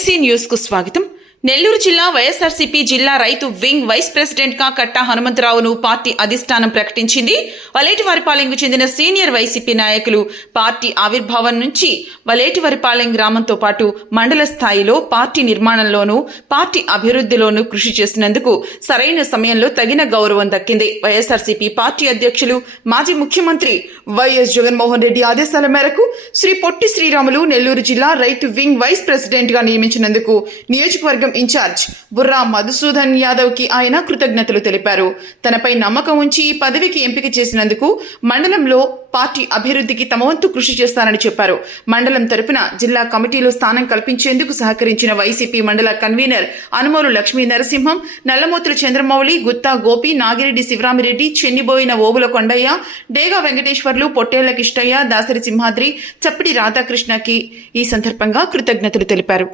ABC news కు స్వాగతం. నెల్లూరు జిల్లా వైఎస్ఆర్సీపీ జిల్లా రైతు వింగ్ వైస్ ప్రెసిడెంట్ గా కట్టా హనుమంతరావును పార్టీ అధిష్టానం ప్రకటించింది. వలేటివారిపాలెంకు చెందిన సీనియర్ వైసీపీ నాయకులు పార్టీ ఆవిర్భావం నుంచి వలేటివారిపాలెం గ్రామంతో పాటు మండల స్థాయిలో పార్టీ నిర్మాణంలోనూ పార్టీ అభివృద్ధిలోనూ కృషి చేసినందుకు సరైన సమయంలో తగిన గౌరవం దక్కింది. వైఎస్ఆర్సీపీ పార్టీ అధ్యక్షులు మాజీ ముఖ్యమంత్రి వైఎస్ జగన్మోహన్ రెడ్డి ఆదేశాల మేరకు శ్రీ పొట్టి శ్రీరాములు నెల్లూరు జిల్లా రైతు వింగ్ వైస్ ప్రెసిడెంట్ గా నియమించినందుకు నియోజకవర్గం ఇన్ఛార్జ్ బుర్రా మధుసూదన్ యాదవ్ కి ఆయన కృతజ్ఞతలు తెలిపారు. తనపై నమ్మకం ఉంచి ఈ పదవికి ఎంపిక చేసినందుకు మండలంలో పార్టీ అభివృద్ధికి తమ వంతు కృషి చేస్తానని చెప్పారు. మండలం తరపున జిల్లా కమిటీలో స్థానం కల్పించేందుకు సహకరించిన వైసీపీ మండల కన్వీనర్ అనుమోలు లక్ష్మీ నరసింహం, నల్లమూతుల చంద్రమౌళి, గుత్తా గోపి, నాగిరెడ్డి శివరామిరెడ్డి, చెన్నిబోయిన ఓబుల కొండయ్య, డేగా వెంకటేశ్వర్లు, పొట్టేళ్ల కిష్టయ్య, దాసరి సింహాద్రి, చప్పిడి రాధాకృష్ణకి ఈ సందర్భంగా కృతజ్ఞతలు తెలిపారు.